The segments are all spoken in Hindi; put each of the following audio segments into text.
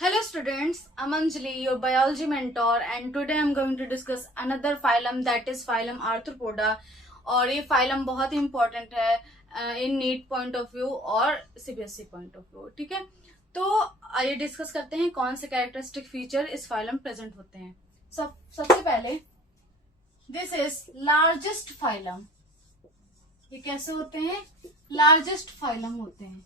Hello students, I'm Anjali, your biology mentor, and today I'm going to discuss another phylum, that is phylum Arthropoda. और ये phylum बहुत ही important है इन नीट पॉइंट ऑफ व्यू और सीबीएसई पॉइंट ऑफ व्यू. ठीक है, तो आइए डिस्कस करते हैं कौन से कैरेक्टरिस्टिक फीचर इस फाइलम प्रेजेंट होते हैं. सबसे पहले दिस इज लार्जेस्ट फाइलम. ये कैसे होते हैं? लार्जेस्ट फाइलम होते हैं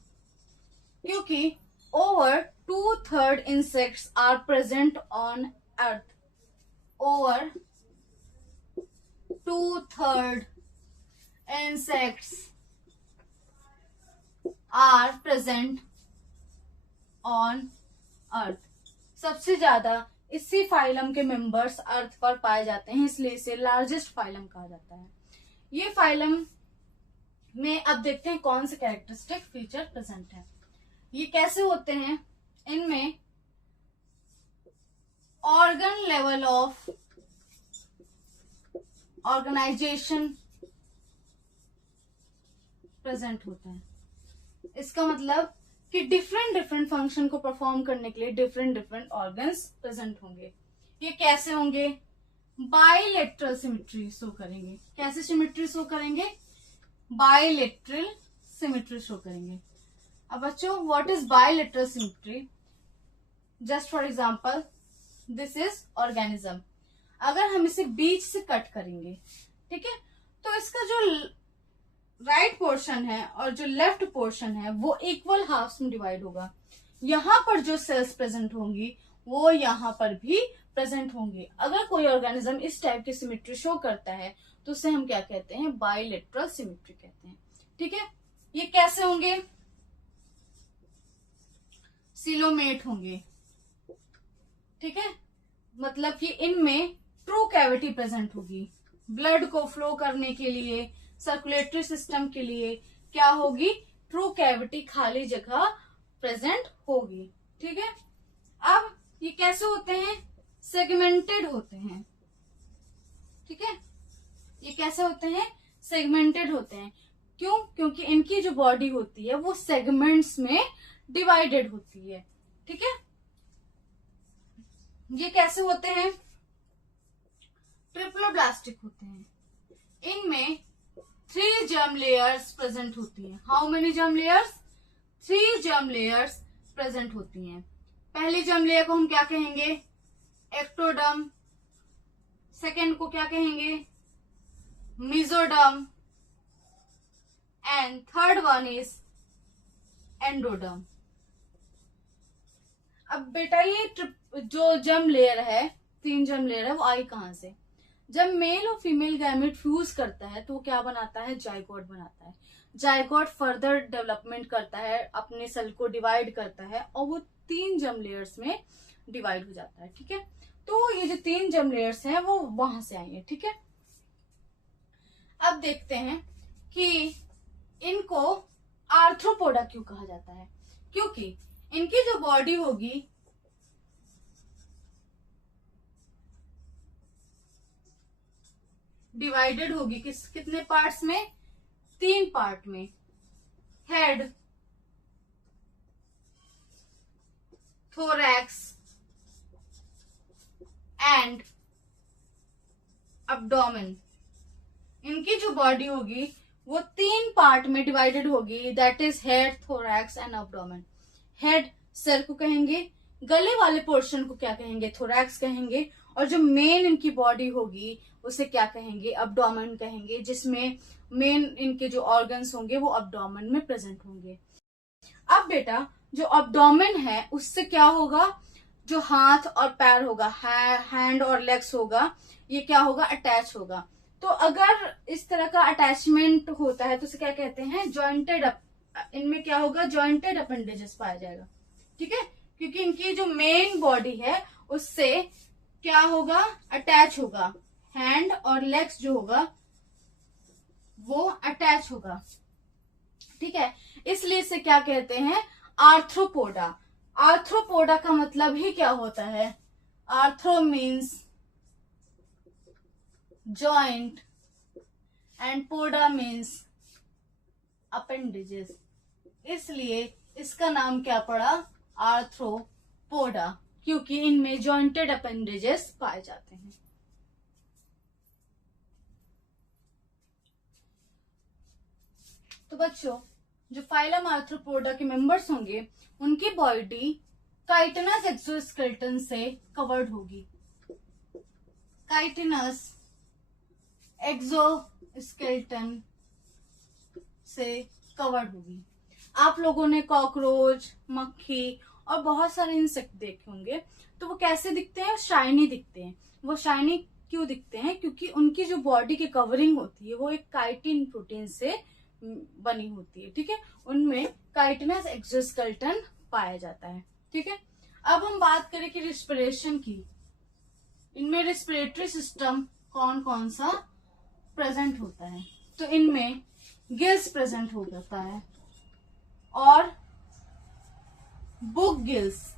क्योंकि over 2/3 insects are present on earth. Over 2/3 insects are present on earth. सबसे ज्यादा इसी फाइलम के मेंबर्स अर्थ पर पाए जाते हैं, इसलिए इसे लार्जेस्ट फाइलम कहा जाता है. ये फाइलम में अब देखते हैं कौन से कैरेक्टरिस्टिक फीचर प्रेजेंट है. ये कैसे होते हैं? इनमें organ level of organisation present होता है. इसका मतलब कि डिफरेंट फंक्शन को परफॉर्म करने के लिए डिफरेंट ऑर्गन्स प्रेजेंट होंगे. ये कैसे होंगे? बाइलेटरल सिमेट्री शो करेंगे. कैसे सिमेट्री शो करेंगे? बाइलेटरल सिमेट्री शो करेंगे. अब बच्चों, what is bilateral symmetry? Just for example, this is organism. अगर हम इसे बीच से कट करेंगे, ठीक है, तो इसका जो राइट पोर्शन है और जो लेफ्ट पोर्शन है वो इक्वल हाफ्स में डिवाइड होगा. यहां पर जो सेल्स प्रेजेंट होंगी वो यहां पर भी प्रेजेंट होंगी. अगर कोई ऑर्गेनिज्म इस टाइप की सिमेट्री शो करता है तो उसे हम क्या कहते हैं? बाइलेटरल सिमेट्री कहते हैं. ठीक है, ये कैसे होंगे? सिलोमेट होंगे. ठीक है, मतलब कि इनमें ट्रू कैविटी प्रेजेंट होगी. ब्लड को फ्लो करने के लिए, सर्कुलेटरी सिस्टम के लिए क्या होगी? ट्रू कैविटी, खाली जगह प्रेजेंट होगी. ठीक है, अब ये कैसे होते हैं? सेगमेंटेड होते हैं. ठीक है, ये कैसे होते हैं? सेगमेंटेड होते हैं. क्यों? क्योंकि इनकी जो बॉडी होती है वो सेगमेंट्स में डिवाइडेड होती है. ठीक है, ये कैसे होते हैं? ट्रिप्लोब्लास्टिक होते हैं. इनमें 3 जर्म लेयर्स प्रेजेंट होती हैं. How many germ layers? 3 germ layers present होती हैं. पहली जर्म लेयर को हम क्या कहेंगे? एक्टोडर्म. सेकेंड को क्या कहेंगे? Mesoderm. And third one is endoderm. अब बेटा ये जो जर्म लेयर है, 3 जर्म लेयर है, वो आई कहां से? जब मेल और फीमेल गैमेट फ्यूज करता है तो वो क्या बनाता है? जाइगोट बनाता है. जाइगोट फर्दर डेवलपमेंट करता है, अपने सेल को डिवाइड करता है और वो 3 जर्म लेयर्स में डिवाइड हो जाता है. ठीक है, तो ये जो 3 जर्म लेयर्स हैं वो वहां से आई है. ठीक है, अब देखते हैं कि इनको आर्थ्रोपोडा क्यों कहा जाता है. क्योंकि इनकी जो बॉडी होगी डिवाइडेड होगी कितने पार्ट्स में? 3 पार्ट में. Head, thorax and abdomen. इनकी जो बॉडी होगी वो 3 पार्ट में डिवाइडेड होगी, that is head, thorax and abdomen. Head sir को कहेंगे, गले वाले पोर्शन को क्या कहेंगे? थोरैक्स कहेंगे, और जो मेन इनकी बॉडी होगी उसे क्या कहेंगे? अब्डोमेन कहेंगे, जिसमें मेन इनके जो ऑर्गन्स होंगे वो अब्डोमेन में प्रेजेंट होंगे. अब बेटा, जो अब्डोमेन है उससे क्या होगा? जो हाथ और पैर होगा, हैंड और लेग्स होगा, ये क्या होगा? अटैच होगा. तो अगर इस तरह का अटैचमेंट होता है तो उसे क्या कहते हैं? जॉइंटेड. इनमें क्या होगा? जॉइंटेड अपेंडेजेस पाया जाएगा. ठीक है, क्योंकि इनकी जो मेन बॉडी है उससे क्या होगा? अटैच होगा. हैंड और लेग्स जो होगा वो अटैच होगा. ठीक है, इसलिए इसे क्या कहते हैं? आर्थ्रोपोडा. आर्थ्रोपोडा का मतलब ही क्या होता है? Arthro means joint and poda means appendages. इसलिए इसका नाम क्या पड़ा? आर्थ्रोपोडा. पोडा, क्योंकि इनमें जॉइंटेड अपेंडेजेस पाए जाते हैं। तो बच्चों, जो फाइलम आर्थ्रोपोडा के मेंबर्स होंगे उनकी बॉडी काइटिनस एक्सोस्केलेटन से कवर्ड होगी। काइटिनस एक्सोस्केलेटन से कवर्ड होगी। आप लोगों ने कॉकरोच, मक्खी और बहुत सारे इंसेक्ट देखे होंगे, तो वो कैसे दिखते हैं? शाइनी दिखते हैं। वो शाइनी क्यों दिखते हैं? क्योंकि उनकी जो बॉडी की कवरिंग होती है वो एक काइटिन प्रोटीन से बनी होती है। ठीक है, उनमें काइटिनस एक्सोस्केलेटन पाया जाता है। ठीक है, अब हम बात करें कि रिस्पिरेशन की। इनमें रेस्पिरेटरी सिस्टम कौन कौन सा प्रेजेंट होता है? तो इनमें गिल्स प्रेजेंट हो जाता है और बुक गिल्स,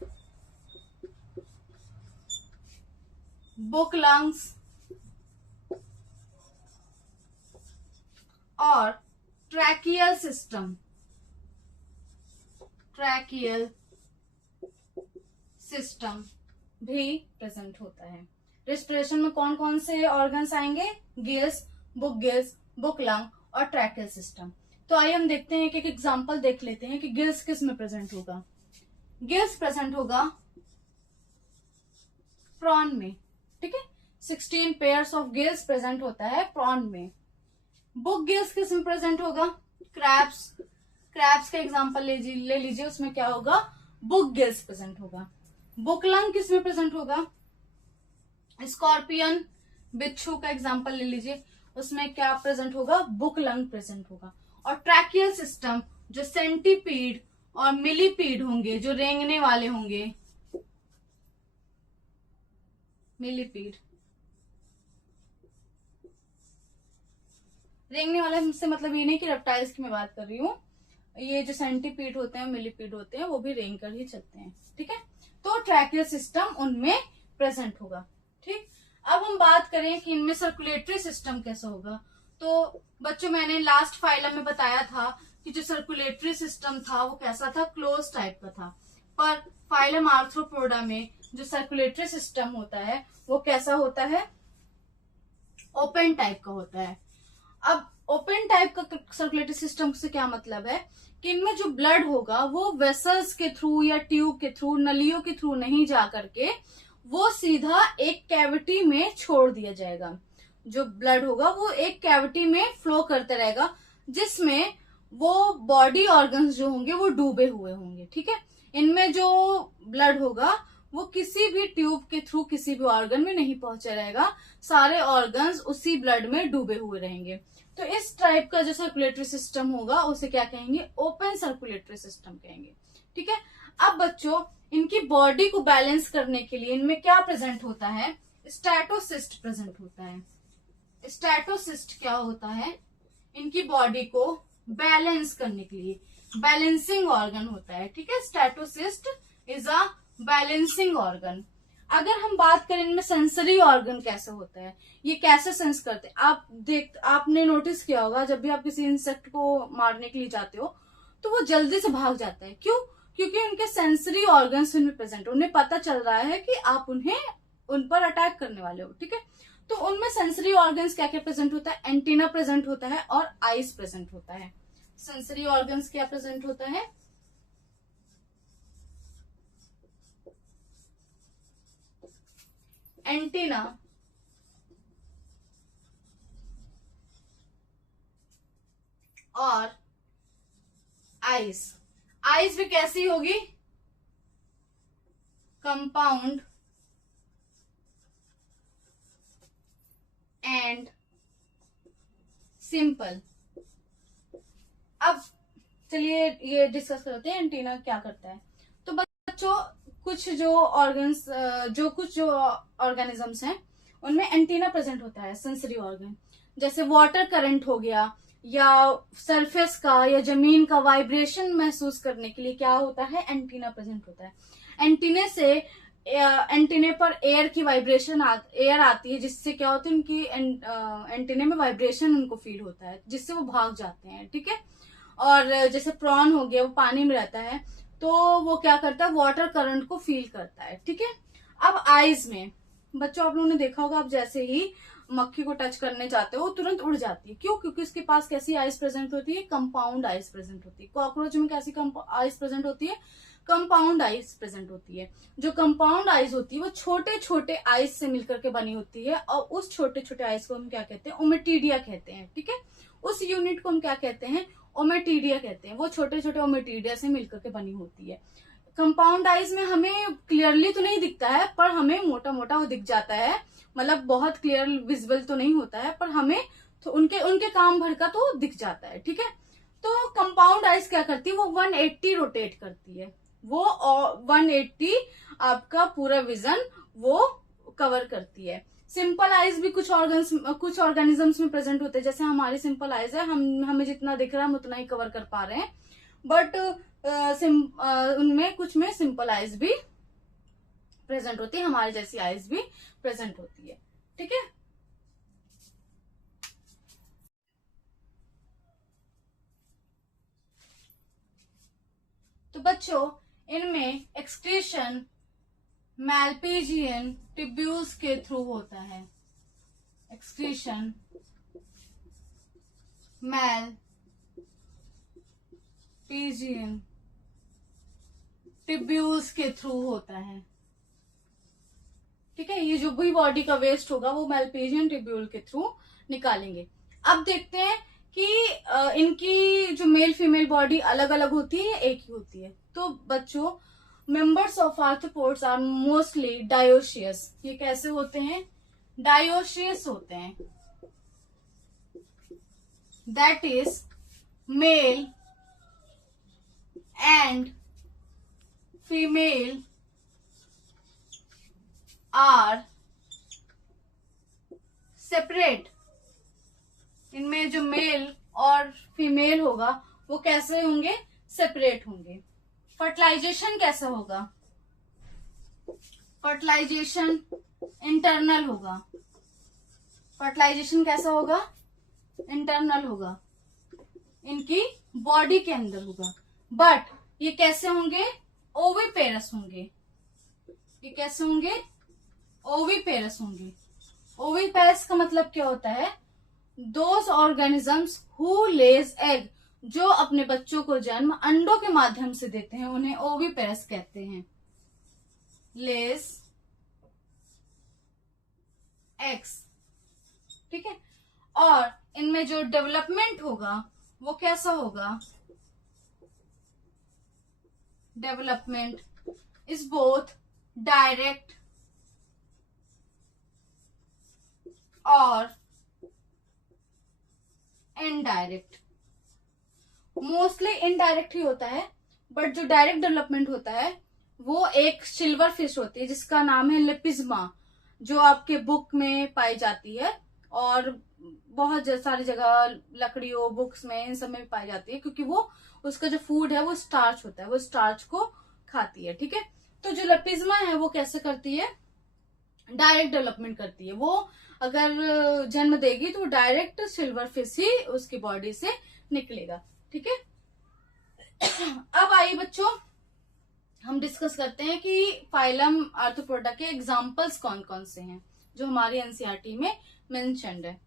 बुक लंग्स और ट्रैकियल सिस्टम, ट्रैकियल सिस्टम भी प्रेजेंट होता है। रेस्पिरेशन में कौन कौन से ऑर्गन्स आएंगे? गिल्स, बुक लंग और ट्रैकियल सिस्टम। तो आइए हम देखते हैं, एक एग्जांपल देख लेते हैं कि गिल्स किस में प्रेजेंट होगा। गिल्स प्रेजेंट होगा प्रॉन में। ठीक है, 16 पेयर्स ऑफ गिल्स प्रेजेंट होता है प्रॉन में। बुक गिल्स किस में प्रेजेंट होगा? क्रैब्स, क्रैब्स का एग्जांपल ले लीजिए, उसमें क्या होगा? बुक गिल्स प्रेजेंट होगा। बुक लंग किस में प्रेजेंट होगा? स्कॉर्पियन, बिच्छू का एग्जांपल ले लीजिए, उसमें क्या प्रेजेंट होगा? बुक लंग प्रेजेंट होगा। और ट्रैकियल सिस्टम, जो सेंटीपीड और मिलीपीड होंगे, जो रेंगने वाले होंगे, मिलीपीड, रेंगने वाले से मतलब ये नहीं कि रेप्टाइल्स की मैं बात कर रही हूँ, ये जो सेंटीपीड होते हैं, मिलीपीड होते हैं, वो भी रेंग कर ही चलते हैं। ठीक है, तो ट्रैकियल सिस्टम उनमें प्रेजेंट होगा। ठीक, अब हम बात करें कि इनमें सर्कुलेटरी सिस्टम कैसा होगा। तो बच्चों, मैंने लास्ट फाइलम में बताया था कि जो सर्कुलेटरी सिस्टम था वो कैसा था? क्लोज टाइप का था। पर फाइलम आर्थ्रोपोडा में जो सर्कुलेटरी सिस्टम होता है वो कैसा होता है? ओपन टाइप का होता है। अब ओपन टाइप का सर्कुलेटरी सिस्टम से क्या मतलब है कि इनमें जो ब्लड होगा वो वेसल्स के थ्रू या ट्यूब के थ्रू, नलियों के थ्रू नहीं जा करके वो सीधा एक कैविटी में छोड़ दिया जाएगा। जो ब्लड होगा वो एक कैविटी में फ्लो करते रहेगा, जिसमें वो बॉडी ऑर्गन्स जो होंगे वो डूबे हुए होंगे। ठीक है, इनमें जो ब्लड होगा वो किसी भी ट्यूब के थ्रू किसी भी ऑर्गन में नहीं पहुंचा रहेगा, सारे ऑर्गन्स उसी ब्लड में डूबे हुए रहेंगे। तो इस टाइप का जो सर्कुलेटरी सिस्टम होगा उसे क्या कहेंगे? ओपन सर्कुलेटरी सिस्टम कहेंगे। ठीक है, अब बच्चों, इनकी बॉडी को बैलेंस करने के लिए इनमें क्या प्रेजेंट होता है? स्टैटोसिस्ट प्रेजेंट होता है। स्टैटोसिस्ट क्या होता है? इनकी बॉडी को बैलेंस करने के लिए बैलेंसिंग ऑर्गन होता है। ठीक है, statocyst is a balancing organ. अगर हम बात करें इनमें सेंसरी ऑर्गन कैसे होता है, ये कैसे सेंस करते हैं? आपने नोटिस किया होगा, जब भी आप किसी इंसेक्ट को मारने के लिए जाते हो तो वो जल्दी से भाग जाता है। क्यों? क्योंकि उनके सेंसरी ऑर्गन्स उनमें प्रेजेंट, उन्हें पता चल रहा है कि आप उन पर अटैक करने वाले हो। ठीक है, तो उनमें सेंसरी ऑर्गन्स क्या क्या प्रेजेंट होता है? एंटीना प्रेजेंट होता है और आईज प्रेजेंट होता है। सेंसरी ऑर्गन्स क्या प्रेजेंट होता है? एंटीना, और आईज। आईज भी कैसी होगी? Compound and simple. अब चलिए ये डिस्कस करते हैं एंटीना क्या करता है। तो बच्चों, कुछ जो ऑर्गेनिजम्स हैं उनमें एंटीना प्रेजेंट होता है, सेंसरी ऑर्गन। जैसे वाटर करंट हो गया, या सरफेस का या जमीन का वाइब्रेशन महसूस करने के लिए क्या होता है? एंटीना प्रेजेंट होता है। एंटीने पर एयर की वाइब्रेशन एयर आती है, जिससे क्या होता है? उनकी एंटीने में वाइब्रेशन उनको फील होता है, जिससे वो भाग जाते हैं। ठीक है, और जैसे प्रॉन हो गया, वो पानी में रहता है, तो वो क्या करता है, वाटर करंट को फील करता है। ठीक है, अब आईज में बच्चों आप लोगों ने देखा होगा, आप जैसे ही मक्खी को टच करने जाते हो वो तुरंत उड़ जाती है। क्यों? क्योंकि उसके पास कैसी आइज प्रेजेंट होती है, कंपाउंड आइज प्रेजेंट होती है। कॉकरोच में कैसी आइज प्रेजेंट होती है, कंपाउंड आइज प्रेजेंट होती है। जो कंपाउंड आइज होती है वो छोटे छोटे आइज से मिलकर के बनी होती है, और उस छोटे छोटे आइज को हम क्या कहते हैं, ओमेटीडिया कहते हैं। ठीक है, उस यूनिट को हम क्या कहते हैं, ओमेटीडिया कहते हैं। वो छोटे छोटे ओमेटीडिया से मिलकर के बनी होती है। कंपाउंड आइज में हमें क्लियरली तो नहीं दिखता है, पर हमें मोटा मोटा वो दिख जाता है, मतलब बहुत क्लियर विजिबल तो नहीं होता है, पर हमें तो उनके काम भर का तो दिख जाता है। ठीक है, तो कंपाउंड आइज क्या करती है, वो 180 रोटेट करती है। वो 180 आपका पूरा विजन वो कवर करती है। सिंपल आइज भी कुछ ऑर्गेनिजम्स में प्रेजेंट होते हैं, जैसे हमारी सिंपल आइज है, हमें जितना दिख रहा है हम उतना ही कवर कर पा रहे हैं, बट उनमें कुछ में सिंपल आइज भी प्रेजेंट होती है, हमारी जैसी आइज भी प्रेजेंट होती है। ठीक है, तो बच्चों इनमें एक्सक्रीशन मैलपीजियन ट्यूब्यूल्स के थ्रू होता है। एक्सक्रीशन मैलपीजियन ट्यूब्यूल्स के थ्रू होता है। ठीक है, ये जो भी बॉडी का वेस्ट होगा वो मैलपीजियन ट्यूब्यूल के थ्रू निकालेंगे। अब देखते हैं कि इनकी जो मेल फीमेल बॉडी अलग अलग होती है या एक ही होती है। तो बच्चों members of arthropods are mostly dioecious. ये कैसे होते हैं, डायोशियस होते हैं। That is male and female are separate. इनमें जो मेल और फीमेल होगा वो कैसे होंगे, सेपरेट होंगे। फर्टिलाइजेशन कैसे होगा, फर्टिलाइजेशन इंटरनल होगा। फर्टिलाइजेशन कैसा होगा, इंटरनल होगा, इनकी बॉडी के अंदर होगा। बट ये कैसे होंगे, ओविपेरस होंगे। ये कैसे होंगे, ओविपेरस होंगे। ओविपेरस का मतलब क्या होता है, those organisms who lays egg, जो अपने बच्चों को जन्म अंडों के माध्यम से देते हैं उन्हें ओविपेरस कहते हैं। लेज एग्स। ठीक है, और इनमें जो डेवलपमेंट होगा वो कैसा होगा, डेवलपमेंट इज बोथ डायरेक्ट और इनडायरेक्ट। मोस्टली इनडायरेक्ट ही होता है, बट जो डायरेक्ट डेवलपमेंट होता है वो एक सिल्वर फिश होती है जिसका नाम है लेपिज्मा, जो आपके बुक में पाई जाती है और बहुत सारी जगह लकड़ियों, बुक्स में, इन सब में पाई जाती है, क्योंकि वो उसका जो फूड है वो स्टार्च होता है, वो स्टार्च को खाती है। ठीक है, तो जो लेपिज्मा है वो कैसे करती है, डायरेक्ट डेवलपमेंट करती है। वो अगर जन्म देगी तो डायरेक्ट सिल्वर फिश ही उसकी बॉडी से निकलेगा। ठीक है, अब आइए बच्चों हम डिस्कस करते हैं कि फाइलम आर्थ्रोपोडा के एग्जाम्पल्स कौन कौन से हैं जो हमारी एनसीईआरटी में मेंशन्ड है।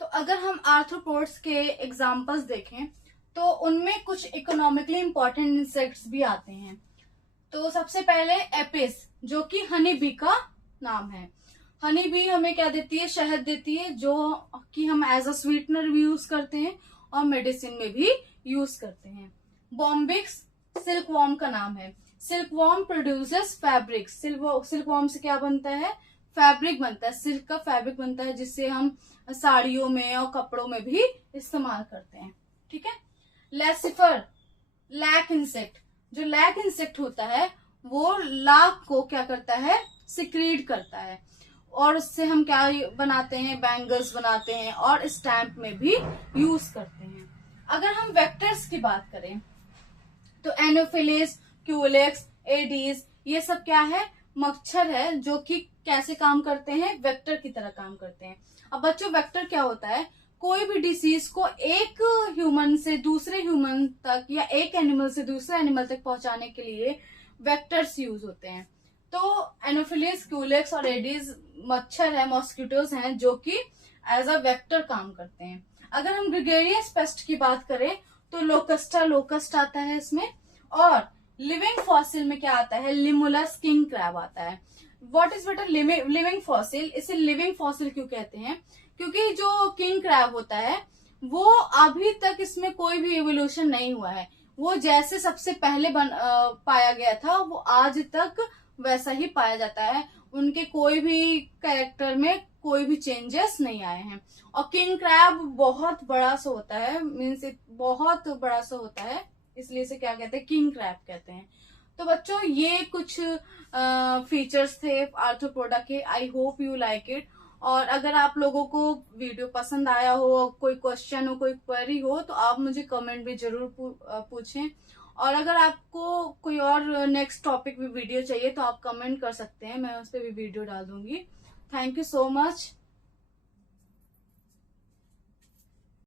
तो अगर हम आर्थ्रोपोड्स के एग्जाम्पल्स देखें तो उनमें कुछ इकोनॉमिकली इंपॉर्टेंट इंसेक्ट्स भी आते हैं। तो सबसे पहले एपिस, जो कि हनी बी का नाम है। हनी बी हमें क्या देती है, शहद देती है, जो कि हम एज अ स्वीटनर भी यूज करते हैं और मेडिसिन में भी यूज करते हैं। बॉम्बिक्स सिल्क वॉर्म का नाम है। Silk worm produces fabric. Silk worm से क्या बनता है, फैब्रिक बनता है, सिल्क का फैब्रिक बनता है, जिससे हम साड़ियों में और कपड़ों में भी इस्तेमाल करते हैं। ठीक है, लेसिफर लैक इंसेक्ट। जो लैक इंसेक्ट होता है वो लाख को क्या करता है, सिक्रीट करता है, और उससे हम क्या बनाते हैं, बैंगल्स बनाते हैं और स्टैम्प में भी यूज करते हैं। अगर हम वेक्टर्स की बात करें तो एनोफिलिस, क्यूलेक्स, एडीज, ये सब क्या है, मच्छर है जो कि कैसे काम करते हैं, वेक्टर की तरह काम करते हैं। अब बच्चों वेक्टर क्या होता है, कोई भी डिसीज को एक ह्यूमन से दूसरे ह्यूमन तक या एक एनिमल से दूसरे एनिमल तक पहुंचाने के लिए वेक्टर्स यूज होते हैं। तो एनोफिलिस, क्यूलेक्स और एडीज मच्छर है, मॉस्किटोज हैं जो कि एज अ वेक्टर काम करते हैं। अगर हम ग्रेगेरियस पेस्ट की बात करें तो लोकस्ट आता है इसमें, और लिविंग फॉसिल में क्या आता है, लिमुलस किंग क्रैब आता है। What is better living fossil, इसे लिविंग फॉसिल क्यों कहते हैं, क्योंकि जो किंग क्रैब होता है वो अभी तक इसमें कोई भी इवोल्यूशन नहीं हुआ है, वो जैसे सबसे पहले पाया गया था वो आज तक वैसा ही पाया जाता है, उनके कोई भी कैरेक्टर में कोई भी चेंजेस नहीं आए हैं। और किंग क्रैब बहुत बड़ा सा होता है, मीन्स बहुत बड़ा सा होता है, इसलिए इसे क्या कहते हैं, किंग क्रैब कहते हैं। तो बच्चों ये कुछ फीचर्स थे आर्थ्रोपोडा के। I hope you like it. और अगर आप लोगों को वीडियो पसंद आया हो, कोई क्वेश्चन हो, कोई क्वेरी हो, तो आप मुझे कमेंट भी जरूर पूछें। और अगर आपको कोई और नेक्स्ट टॉपिक भी वीडियो चाहिए तो आप कमेंट कर सकते हैं, मैं उस पर भी वीडियो डाल दूंगी। Thank you so much.